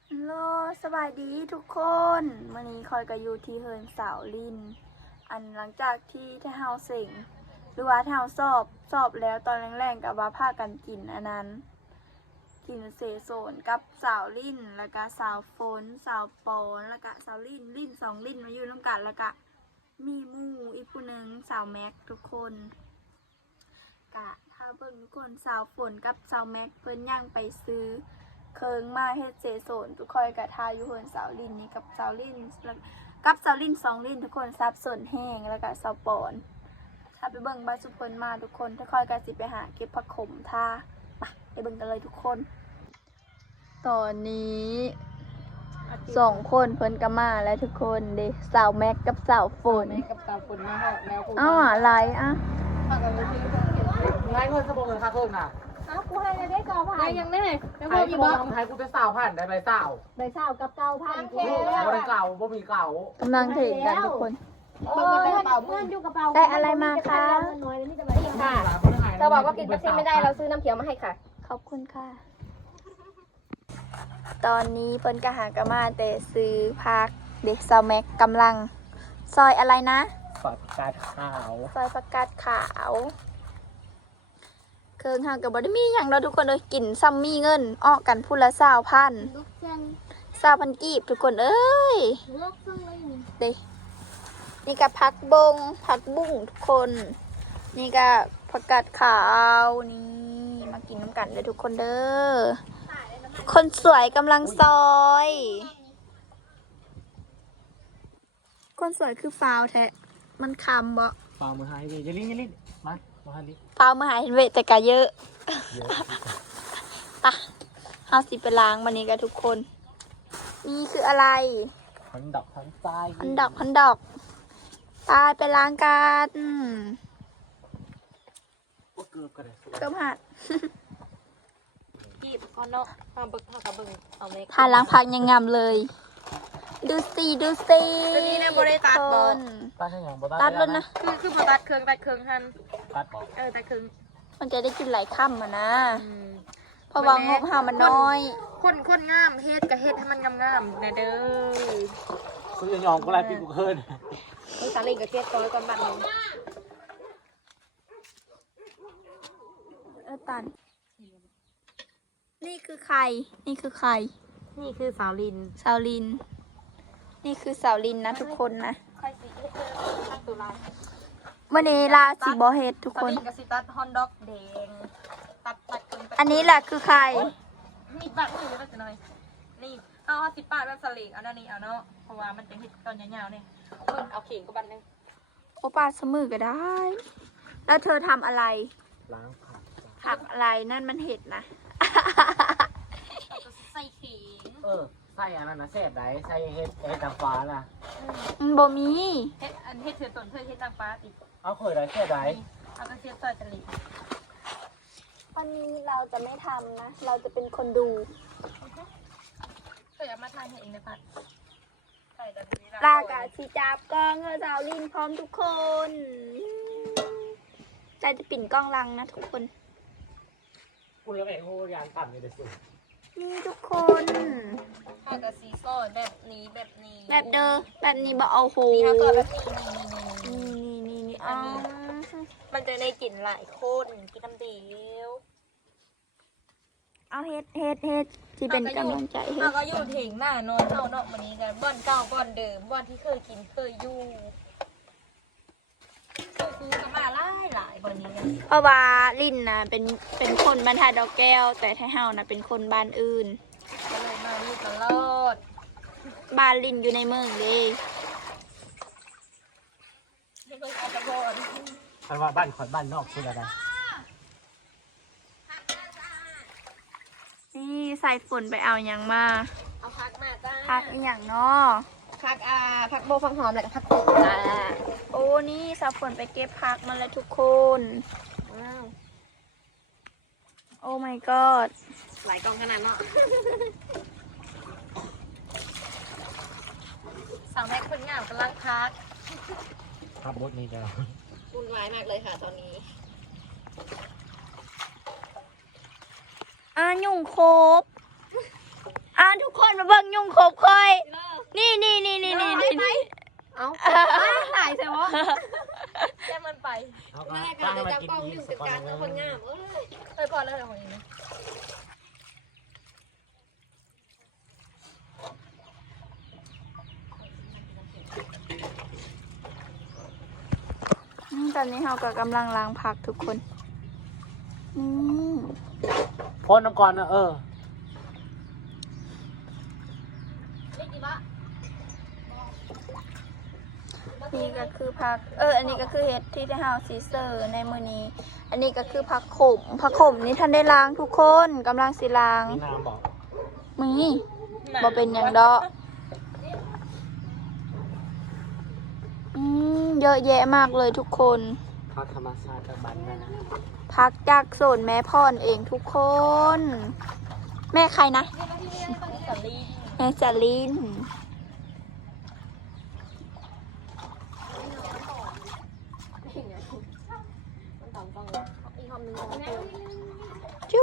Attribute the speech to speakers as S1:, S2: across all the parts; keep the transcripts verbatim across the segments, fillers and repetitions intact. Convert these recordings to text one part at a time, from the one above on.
S1: ฮัลโหลสบายดีทุกคนวันนี้คอยก็อยู่ที่เฮิร์นสาวลินอันหลังจากที่ที่เฮาเสิงหรือว่าที่เฮาสอบสอบแล้วตอนแรกๆกับว่าพากันกินอันนั้นกินเสโซนกับสาวลินแล้วก็สาวฝนสาวปอนแล้วก็สาวลินลินสองลินมาอยู่น้ำกันแล้วก็มีหมู่อีกผู้หนึ่งสาวแม็กทุกคนกะถ้าเบิ่งทุกคนสาวฝนกับสาวแม็กเพิ่นย่างไปซื้อเคิงมาเฮ็ดเซโซนทุกคนกะทาอยู่เพิ่นสาวลินนี่กับสาวลินกับสาวลินสองลินทุกคนซับส่วนแห้งแล้วก็สาวปอนถ้าไปเบิ่งบ้านสุพลมาทุกคนทุกคนกะสิไปหาเก็บผักขมท่าไปไปเบิ่งกันเลยทุกคน ตอนนี้สองคนเพิ่นก็มาแล้วทุกคนเด้สาวแม็กกับสาวฝน
S2: แม่กับสาวฝนมาเหาะแนวกู
S1: อ้าวอะไรอ่ะ
S2: ถ้ากันเลยที่ไงเพิ่นสมองเลยค่ะเพิ่นน่ะ
S3: อ้าวกูให้เลยได้เก้าพันได้ยังแน่แล้ว
S2: ไท
S3: พอย
S2: กู
S3: มี
S2: บ
S3: บ่
S2: อกไทยกูจะสาวผ่านได้ใบสาว
S3: ใบเศร้ากับเก้าพัน
S2: บ่ได้เก่าบ่มีเก่าก
S1: ำลังเถียงกันทุกคน
S3: เออเงินอยู่กระเป๋า
S1: ได้อะไรมาคะ
S3: เงินน้อยแล้วนี่จะไปเองค่ะเราบอกว่ากินแป๊บซี่ไม่ได้เราซื้อน้ำเขียวมาให้ค่ะ
S1: ขอบคุณค่ะ ตอนนี้เพิ่นก็หากะมาแต่ซื้อพักเด็กสาวแม็กกำลัง ซอยอะไรนะ
S2: ฝักกาดขาว
S1: ซอยประกาศขาวเครื่องหากับบอดมีอย่างเราทุกคนเลยกินซัมมี่เงินอ้อกันพูละสาวพัน
S3: ลูกจัง
S1: สาวพันกีบทุกคนเอ้ย
S3: ลูกจังเลย
S1: เด้นี่ก็ผักบงผักบุ้งทุกคน นี่ก็ผักกาดขาวนี่มากินน้ำกันเลยทุกคนเด้อคนสวยกำลังซอย คนสวยคือฟาวแท้มันคำบ่
S2: ฟามือหายเว้ยอย่าลิ้นอย่าลิ้นมามาหันดิ
S1: ฟาวมาหาเห็นเวทแต่กะเยอะปะเอาสิไปล้างวันนี้กันทุกคน นี่คืออะไร
S2: หันดอกหันซ้าย
S1: พันดอกพันดอกตายไปล้างกัน
S2: ก็เกือบกันเลย
S1: เริ่มหัด
S3: กีบก้อนเนาะมาเบิกเท่ากับเบิกเอาเล็ก
S1: ทานล้างพักยังงามเลย ดูสิดูสิ
S3: ตัวนี้นะบริตัดบอล
S2: ตัดให้ยังบ่
S1: ตัดแล้วนะ
S3: คือคือบ่ตัดเครื่องตัดเครื่องหัน
S2: ตัดบ่
S3: เออตัดเครื่อง
S1: มันจะได้กินหลายค่ำอะนะ เพราะว่างบหามันน้อย
S3: คนคนงามเฮ็ดกับเฮ็ดให้มันงามๆนะเด้อ
S2: ซื้อยองก็ไรปีกูเคิน
S3: มึงสาลีกับเฮ็ดก้อยก่อนบัดนึง
S1: เออตัน นี่คือใคร นี่คือใคร
S3: นี่คือสาวลิน
S1: สาวลิน นี่คือสาวลินนะทุกคนนะ
S3: ค่อยสิเฮ็ดเด้อตั้งตัวลาย
S1: วันนี้ลาสิบอเฮดทุกคน
S3: สลิงกับซิตัดฮอนด็อกแดงตัดตัดครึ่ง
S1: อันนี้แหละคือใคร
S3: มีดบาดมือแล้วจะหน่อยนี่เอาห้าสิบบาทแบบสลิงเอาหน้านี้เอาเนาะเพราะว่ามันจะเห็ดตอนยาวๆเนี่ยเพิ่งเอาเข่งก็บันนึง
S1: โอปาสมือก็ได้ แล้วเธอทำอะไร
S2: ล้างผัก
S1: ผักอะไรนั่นมันเห็ดนะ
S3: ใส่เข่ง
S2: เออใส่อันนั้นนะแซ่บไหนใส่เฮ็ดเฮ็ดตางฟ้าล่ะ
S1: มันบ่มี
S3: เห็ดอันเห็ดเถื่อนตนเถื่อนเห็ดนางฟ้าติ
S2: เอาเคยได้แซ่บไหน
S3: เอาไปเสียบซอยสลิง
S1: วันนี้เราจะไม่ทำนะ เราจะเป็นคนดู
S3: ก็อย่ามาทานเห็ดเองนะพัดใส่แบบนี้
S1: ลากาชีจับกล้องเธอสาวลินพร้อมทุกคนเราจะปิ่นกล้องลังนะทุกคน
S2: กูยังไม่โหยานปั่นเลยเด็ดสุด
S1: นี่ทุกคน
S3: ข้าวกับสีซอยแบบนี้แบบนี้
S1: แบบเด้อแบบนี้บ่เอาโห
S3: นี่
S1: นี่
S3: ข้าวซอยแบบนี้
S1: นี่นี่นี่อ๋อ
S3: มันจะได้กลิ่นหลายคนกินน้ำเดียว
S1: เอาเฮ็ดเฮ็ดเฮ็ดที่เป็นกำลังใจเฮ็
S3: เรา
S1: ด
S3: ก็อยู่ถึงหน้านอนเท่านอกวันนี้กันบ่อนเก่าบ่อนเดิมบ่อนที่เคยกินเคยอยู่เคยซื้อกันมาหลายหลายบ่อนนี้กัน
S1: เพราะว่าลินนะเป็นเป็นคนบ้านท่าดอกแก้ว แต่ไทเฮานะเป็นคนบ้านอื่น
S3: ก็เลยมาอยู่ตลอด
S1: บ้านลินอยู่ในเมืองเด้
S3: ไม่เคยเอาตะโกน
S2: คันว่าบ้านขอนบ้านนอกพูดอะไร
S1: นี่ใส่ฝนไปเอาอย่างมา
S3: เอาพักมาจ้า
S1: พักอหย่างเนาะ
S3: พักอ่าพักโบฟังหอมแล้วก็พักตุ๋นจ้า
S1: โอ้นี่สาวฝนไปเก็บผักมาแล้วทุกคน
S3: ว้าว
S1: โอ้ my god
S3: หลายกองขนาดเนาะสาวแม็กคนงามกำลังพัก
S2: ครับรถนี้จะ
S3: วุ่นวายมากเลยค่ะตอนนี้
S1: อ่ายุ่งครบอ่าทุกคนมาเบิ่งยุงขบคอย นี่นี่นี่นี่นี่นี่
S4: เอาถ่ายใช่ไหม
S3: แค่มันไป
S4: แม่ก็จะจับกล้องอยู่กับการคนงามเออ
S3: ไปพอแล้วเหรอของนี้
S1: อืมตอนนี้เราก็กำลังล้างผักทุกคนอืม
S2: พ่นน้ำก่อนนะเออ
S1: นี่ก็คือผัก เออ อันนี้ก็คือเห็ดที่ได้เฮาซีเซอร์ในมื้อนี้ อันนี้ก็คือผักขม ผักขมนี่ท่านได้ล้างทุกคนกำลังสิล้าง
S2: มีน้ำบอก
S1: มีบ่เป็นอย่างดอกอืมเยอะแยะมากเลยทุกคน
S2: พักธรรมชาติจากบ้านแม่นะ
S1: พักจากโซนแม่พรเองทุกคน แม่ใครนะ แม่จาลินจุ๊บ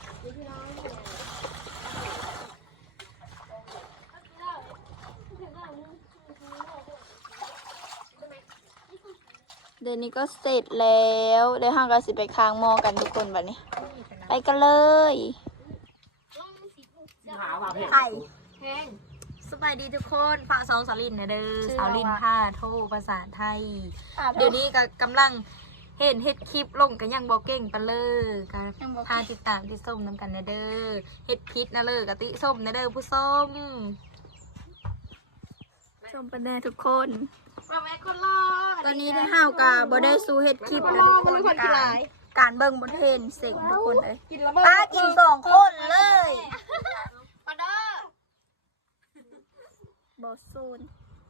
S1: เดี๋ยวนี้ก็เสร็จแล้วเดี๋ยวห้างก็สิไปค้างหมอกันทุกคนบัดนี้ ไปกันเลย
S2: หาว่าเพจ
S3: ไข่สบายดีทุกคนฝากสองสาวลินนะเด้อสาวลินท่าโทภาษาไทย เดี๋ยวนี้ก็กำลังเห็นเฮ็ดคลิปลงกันยังบอกเก่งปะเลยกันพาติดตามที่ส้มน้ำกันนะเด้อเฮ็ดพิษนะเลยกะติส้มนะเด้อผู้ส้ม
S1: ชมกันแน่ทุกคน
S3: ว่าแม่คนรอ
S1: ตอนนี้ได้ห้าวกาบ่ได้สู้เฮ็ดคลิปแล้วทุกคนการการเบิ่งบนเทนเสงทุกคนเลย
S3: กินแล้ว
S1: ป้ากินสองคนเลยมาเด้อบอซูน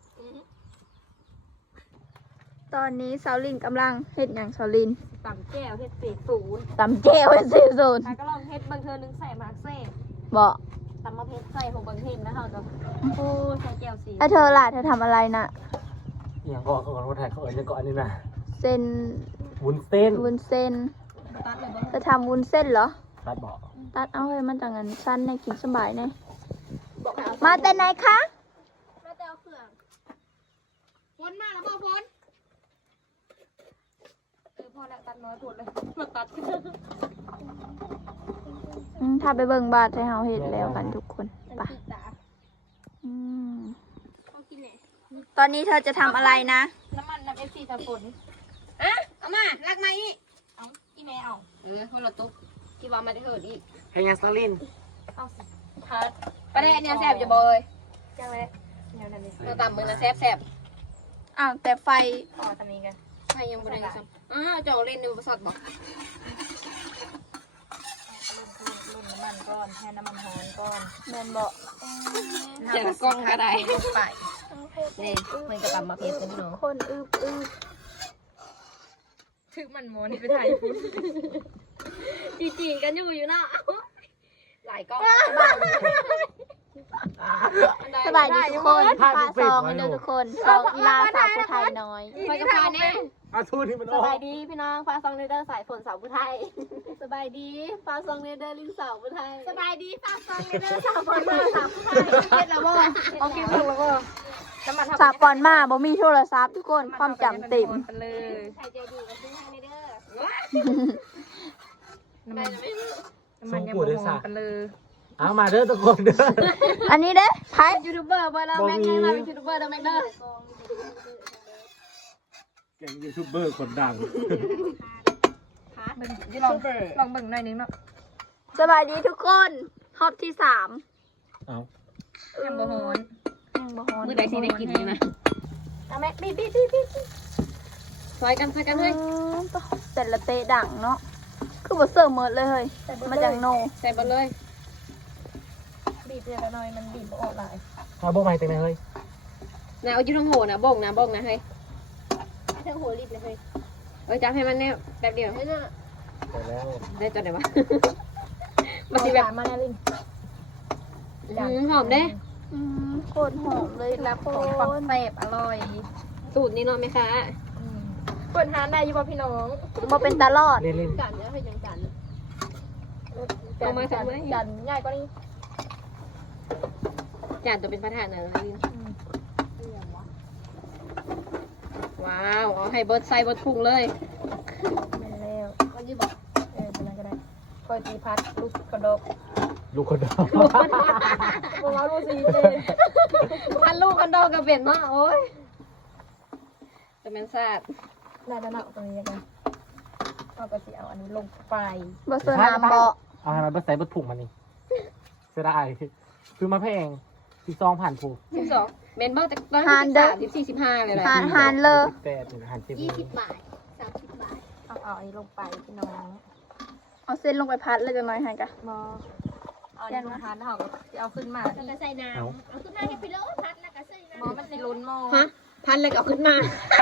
S1: ตอนนี้สาวลินกำลังเฮ็ดอย่างสาวลิน
S3: ตำแก้วเฮ็ดเศษศูนย์
S1: ตำแก้วเป็นสี่ศูนย์
S3: ก็ลองเฮ็ดบางเธอนึงใส่มาร์กเซ่
S1: บอก
S3: ตำมะเพชรใส่ของบางเทนนะเขาจะโอ้ใส่แก้วสี
S1: ไอ้เธอล่ะเธอทำอะไรน่ะ
S2: อย่างก่อนก่อนรถไถเขาเอ่ยยังก่อนนี่นะ
S1: เส้น
S2: วุ้นเส้น
S1: วุ้นเส้น
S3: ตัดเลยบ่
S1: เธอทำวุ้นเส้นเหรอ
S2: รัดบอก
S1: ตัดเอาให้มันจากนั้นสั้นในกินสบายแน่
S3: บอกให้เอา
S1: มาแต่ไหนคะ
S3: มาแต่เอาเครื่องฝนมาแล้วบ่ฝนเออพอแล้วตัดน้อยผลเลยมาตัด
S1: อืมถ้าไปเบิ่งบาทให้เฮาเฮ็ดแล้วกันทุกคนไปอืมตอนนี้เธอจะทำอะไรนะ
S3: น้ำมันน้ำเอฟซีตะฝน
S4: อ่ะเอามาลักไม้อีก
S3: เอาอีแม่เอา
S4: เออคนละตุ๊กที่ว่ามาได้เถิดอีก
S2: ให้ยังสลิน
S3: เอาสิพัด
S4: ประเด็นเนี่ยแซ่บจะบอย
S3: จังเลยเดี๋ยวนั่นนี่
S4: เราตำมือนะแซ่บแซ่บ
S1: อ้าวแต่ไฟ
S3: ต่อทำนี้กัน
S4: ใครยังบริษัทอ้าวจองเล่นดูประสาทบอก
S3: รุ่นน้ำมันก้อนแค่น้ำมันหอยก้อน
S1: แมนบอก
S4: เสียงกล้องก็ได้
S3: ไป
S4: นี่มันจะตำมาเพียบกันพี่น้อง
S1: คนอึบอึบ
S3: ถึกมันโมนี่ไปถ่ายพุ่น
S4: จีจีกันอยู่อยู่นะหลายกล้อง
S1: สบายดีทุกคนพาซองกันเด้อทุกคนซองอีลาสาวผู้ไทยน้อย
S4: ไปกับพาเนี่ย
S2: อาทูนี่มัน
S4: ส
S2: ออก
S4: บายดีพี่น้องฟ้าซองเนเดอร์สายฝนสาวผู้ไทยสบายดีฟ้าซองเนเดอร์ลิงสาวผู้ไทยสบายดีฟ้าซองเนเดอร์สาวฝนมาสาวผู้ไทยเฮ็ดแล้วบ่
S3: เอากินลงแล้วก็น้ำมัน
S1: สาปอนมาบ่มีโทรศัพท์ทุกคนความจำเต็ม
S3: ไปเลย
S4: ใครใจดีกับซื้อให้เนเดอร์
S3: น้ำมันน้ำมันยังบ่หอมกันเลย
S2: เอามาเด้อทุกคนเด้อ
S1: อันนี้เด้ไผ
S4: ยูทูบเบอร์เบอร์เราแม็กซ์เราเป็นยูทูบเบอร์เราแม็กเดอร์
S2: แกงยูทูบเบอร์คนดัง
S3: ลองลองเบิ่งหน่อยนึงเนาะ
S1: สบายดีทุกคนฮอบที่สาม
S2: เอา
S3: ยังบ่หอน
S1: ยังบ่ฮอน
S4: มือใดสิได้กินเลยนะ
S1: เอาแม่บีบีบีบี
S4: ซอยกันซอยกันเลย
S1: แต่ละเตะดังเนาะคือบ่เสิร์ฟหมดเลยเฮ้ยมาจากโน
S4: ใส่ไปเลย
S3: บีบเดียวหน่อยมันบีบบ่ออกหลาย
S2: เอาบ่ใหม่จังเลยเฮ้ย
S4: นะเอาอยู่ทั้งโหนะบ่งนะบ่งนะเฮ้ยทั้งโหรีบเลยเฮ้ยเออจับให้มันแน่แป๊บเดียว
S2: ไปแล้ว
S4: ได้จนไหนวะมาสิแบบ
S3: มาแน่ลิน
S4: หอมเด้
S1: อืมโคตรหอมเลย
S3: รับ
S1: โค
S3: ของ
S1: ต
S3: ความ
S1: ร
S3: แซ่บอร่อย
S4: สูตรนี้เนาะไหมคะ
S3: เปิดทานได้อยู่ป่ะพี่น้อง
S1: บ่เป็นตลอด
S2: เล่นเล่น
S4: กันเนี่ยให้ยังกัน
S3: จันจันใหญ่กว่านี้
S4: จานตัวเป็นพระธาตุนะลินว้าวเอาให้เบิร์ดใส่เบิร์ดพุงเลย
S3: ไม่แล้ว
S4: ก็ยืบอก
S3: เออเป็นอะไรก็ได้คอยตีพัดลูกกระดก
S2: ลูกคนเดียว
S3: บอกว่าลูกสีเจ
S4: พันลูกกันดอกกับเป็ดเนาะโอ้ยจะเป็นซาด
S3: ได้แล้วเนาะตรงนี้กันเราก็สิเอาอันนี้ลงไป
S1: บะเซอร์น้ำเบาะ
S2: เอาให้มันเบิดใส่เบิดถุงมันนี่เสียดายคือมาแพงที่ซองผ่านผูก
S4: สิบสองเมนเบอร์จากตอนที่สิบสามสิบสี่สิบห้าเลยแหละ
S1: หานหานเลย
S2: แปดถึงอาหารเจ็บ
S4: ยี่สิบบาทสามสิบบาท
S3: เอาเอาอันนี้ลงไปพี่น้อง
S1: เอาเส้นลงไปพัดเลยจะน้อยให้กะ
S3: มอเอาอันนี้ลงทานแล้วเราก็สิเอาขึ้นมา
S4: แล้วก็ใส่น้ำเอาขึ้นมาให้ไปเลยพัดแล้วก็ใส่
S3: หมอ
S4: น้ำ
S3: มันสิลุ้นหมอ
S4: ฮะพันเลยก็เอาขึ้นมา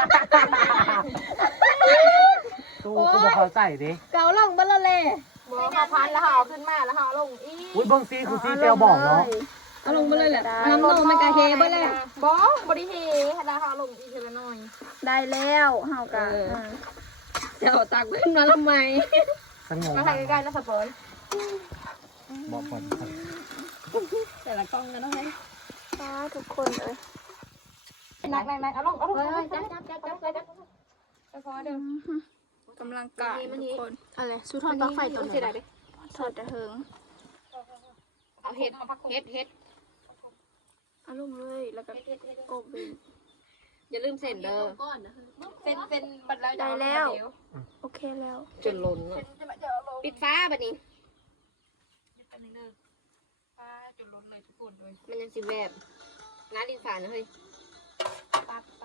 S2: ตู้กูบอกเขาใส่ดิ
S4: เกาล่องเบลเลย
S3: หมอเขาพันแล้วเขาเอาขึ้นมาแล้วเขาเอาลงอีก
S2: อุ้ยเบิ้งซีคือซีเตียวบอกเนาะ
S4: เอาลงเบลเลยแหละน้ำโนมันกะเฮเบลเลย
S3: บอสบริเฮแล้วเขาเอาลงอีกทีละหน่อย
S1: ได้แล้วเฮากะ
S4: เออ
S1: เออ
S4: จะเอาตักขึ้นมาทำไม
S2: สงง
S3: มาถ่ายใกล้ๆนะสปอน
S2: บอกก่อน
S4: แต่ละกล้องกันเนาะเฮ้ย
S1: ป้าทุกคนเลย
S3: นักๆๆเอาลงเอาลง
S4: เฮ้
S3: เอาล
S4: ย
S3: ง
S4: จับจับจับจับจับ
S3: สปอนเดี๋ยว
S1: กำลังกะทุกคน
S4: อะไรสู้ทอดปลั๊กไฟตัวนี้
S1: ทอดจะเหิง
S4: เอาเห็ดเห็ดเห็ด
S1: เอาลงเลยแล้วก็กบอีก
S4: อย่าลืมเส้นเด้อ
S3: เป็นเป็นบัตรแล้ว
S1: ได้แล้ว โอเคแล้ว
S4: จนล้นปิดฟ้าบัดนี้
S3: เป็นหนึ่งป้าจุดล้นเลยทุกคนเลย
S4: มันยังสิแวบน้าดินฝานะเฮ้ย
S3: ป้าป้า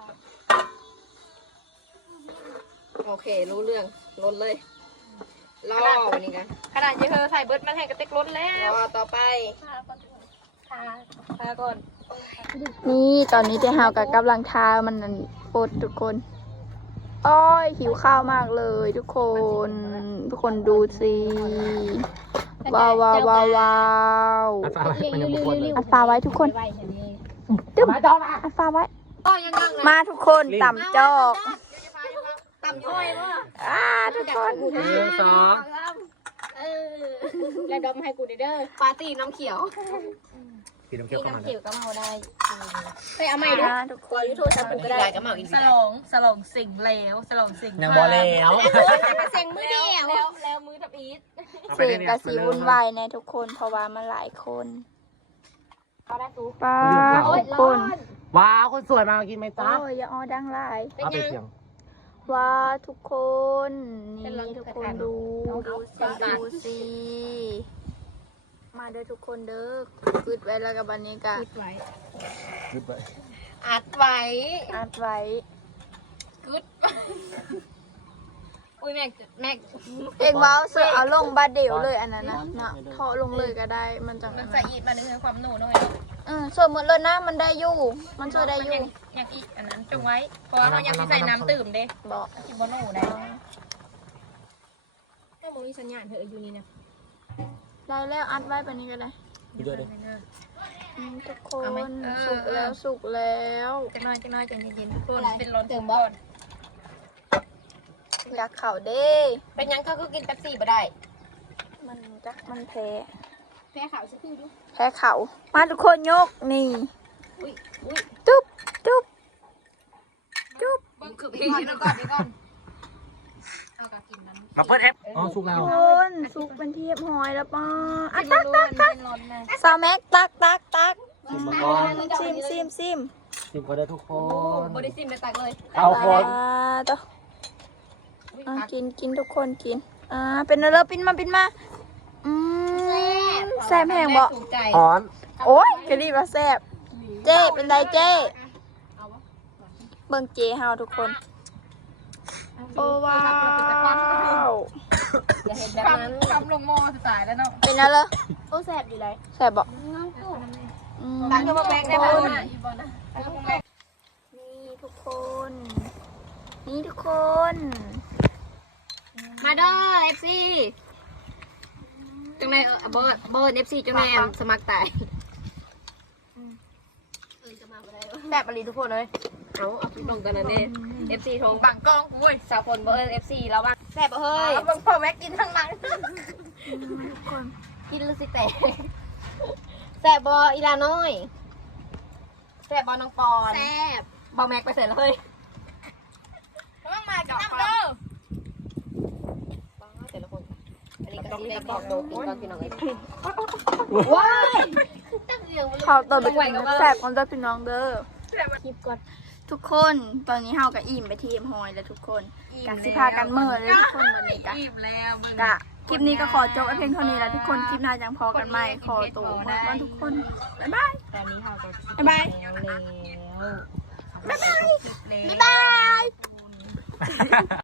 S4: โอเครู้เรื่องล้นเลยรอวันนี้กัน
S3: ขนาดเยอะเธอใส่เบิร์ดมันแห้งกระเต็กล้นแล้
S4: ร
S3: ว
S4: อต่อไป
S3: ทาทาก่อน
S1: นี่ตอนนี้เจ๊ฮาวกับกำลังทามันนั่นโปดทุกคน อ้อยหิวข้าวมากเลยทุกคน ทุกคนดูสิว้าวว้าวว้าวว้าว
S2: อันฟ้าไว้มันยังบุกคนเลย
S1: อัดฟ้าไว้ทุกคนตึ๊บ
S2: มาจ้องนะ
S1: อัดฟ้าไว้
S4: ก็ยังนั่งนะ
S1: มาทุกคนต่ำจอก
S4: ต่ำย้อยว่ะ
S1: อ่าทุกคน
S2: หนึ่งสอง
S4: เออแล้วดมให้กูเด้อปาร์ตี้น้ำเขียว
S2: ปีน้ำเขียวเข้ามา
S3: น้ำเขียวก็เมาได้
S4: ไปเอาใหม่ดู
S1: อ่าทุกคน
S4: ยูทูบทำก็ได้ก็มาอีก
S3: สลองสลองสิ่งแล้วสลองสิ่ง
S2: ยังบอแล้ว
S4: เสียงมือเดียว
S3: แล้วแล้วมือทับอีท
S1: เสียงกะสีวุ่นวายในทุกคนเพราะว่ามันหลายคน
S3: เอาได้ซู
S1: ป้าทุกคน
S2: ว้าวคนสวยมากินไหมจ๊ะ
S1: โอ้ยอย่าอ้อดังหลาย
S2: เอาไปเสียง
S1: ว้าทุกคนนี่ทุกคนดูดูสิดูสิมาเด้อทุกคนเด้อคืดไว้แล้วกับบันนี้กะ
S4: คิดไว้
S2: ยึดไป
S4: อัดไว้
S1: อัดไว้
S4: กึดอุ้ยแม็กแม็ก
S1: เองว้าวเสือเอาลงบาดเดียวเลยอันนั้นนะเนาะเทาะลงเลยก็ได้มันจัง
S3: มั
S1: นั้น น
S3: สะอีดมาหนึ่งความหนูหน่อย
S1: เออส่วนหมดเลยนะมันได้อยู่มันช่วยได้อยู่
S3: อย่างอีกอันนั้นจงไว้เพราะว่าเรายังใส่น้ำตื่มเด้
S1: บอก
S3: กินบนหนูได้
S4: ถ้ามึงมีสัญญาณเธออยู่นี่นะ
S1: ได้แล้วอัดไว้แบบนี้ก็ได้
S2: ยึดด้วยดิ
S1: อืมทุกคนสุกแล้วสุกแล้ว
S3: จังน้อยจังน้อยจังเย็นๆทุกคนเป็นร้อนเติมก่อน
S1: อยากเข่าเด้
S4: เป็นยังก็คือกินแป๊บซี่บ่ได้
S1: มันจักมันแพ้
S4: แพ้ขาวสักครู่ดู
S1: แพ้เขามาทุกคนยกนี่
S4: อุ้ยอุ้ย
S1: จุ๊บจุ๊บจุ๊บ
S3: เบิ้งคือพี่แล้วก่อนนี่ก่อนเอากะกินนั้น
S2: มาเปิดแอปอ๋อสุกแล้ว
S1: คนสุกเป็นเทียบหอยแล้วป้าอ่ะ
S3: ตั
S1: ตั
S3: ก
S1: ก
S3: ตั
S1: ตั
S3: ก
S1: ก
S3: ตั
S1: ตั
S3: ก
S1: กซาวแม็กตักตักตัก
S2: ชิมมาก่อน
S1: ซิมซิมซิม
S2: ชิมก็ได้ทุกคน
S3: บริซิมไปตักเลย
S2: เอาคน
S1: อ่าต่ออ่ะกินกินทุกคนกินอ่าเป็นอะไรปิ้นมาปิ้นมาอืมแซ่บแห้งบ่
S3: ถูกใจ
S2: อ่อน
S1: โอ้ยกะดีว่าแซ่บเจ้เป็นไรเจ้เบิ่งเจเฮาทุกคนโอ้ว้าว
S3: อย่าเห็นแบบนั้นคำลงหม้อสายแล้วเนาะ
S1: เป็นอะไร
S4: โอ้แสบอยู่เลย
S1: แซ่บบ่อืม
S3: ตักก็มาแบกได้ไหมนะ
S1: นี่ทุกคน นี่ทุกคน
S4: มาเด้อเอฟซีจังไรเออเบิร์ดเบิร์ดเอฟซีจังไรสมัครตาย
S3: แบบอะไรทุกคนเลย
S4: เอาเอาลงกันนะเนี่ยเอฟซีทง
S3: บังกล้องอุ้ย
S4: สาวคนเบิร์ดเอฟซีแล้วบ้างแสบเฮ้ย
S3: บังพอแม็กกินทั้งนั้น
S1: ทุกคน
S4: กินลูกสิแตกแสซ่บบออีลาน้อยแซ่บบอน้องปอนแซ่บบอแม็กไปเสร็จแล้วเฮ้ย
S1: ต้องมากับน้ำเด้อ
S4: แต่ละคนอันนี้ก็ต้องได้บอกโตกินก่อนพี่น้องเอ้ย
S2: ว้าย
S1: เขาตัวเป็นแสบของเจ้าพี่น้องเด้อ
S4: คลิปก่อน
S1: ทุกคนตอนนี้เฮากับอิ่มไปทีมฮอยแล้วทุกคนกะสิพากันเมื่อเลยทุกคนวันนี้กะ
S3: อิ่มแล้วมึง
S1: กะคลิปนี้ก็ขอจบไว้เพียงเท่านี้แล้วทุกคนคลิปหน้ายังพอกันไหมขอตัวเมื่อวันทุกคนบ๊ายบาย
S3: ตอนนี้เราก็
S1: บ๊ายบาย
S3: แล้ว
S1: บ๊ายบายบ๊ายบาย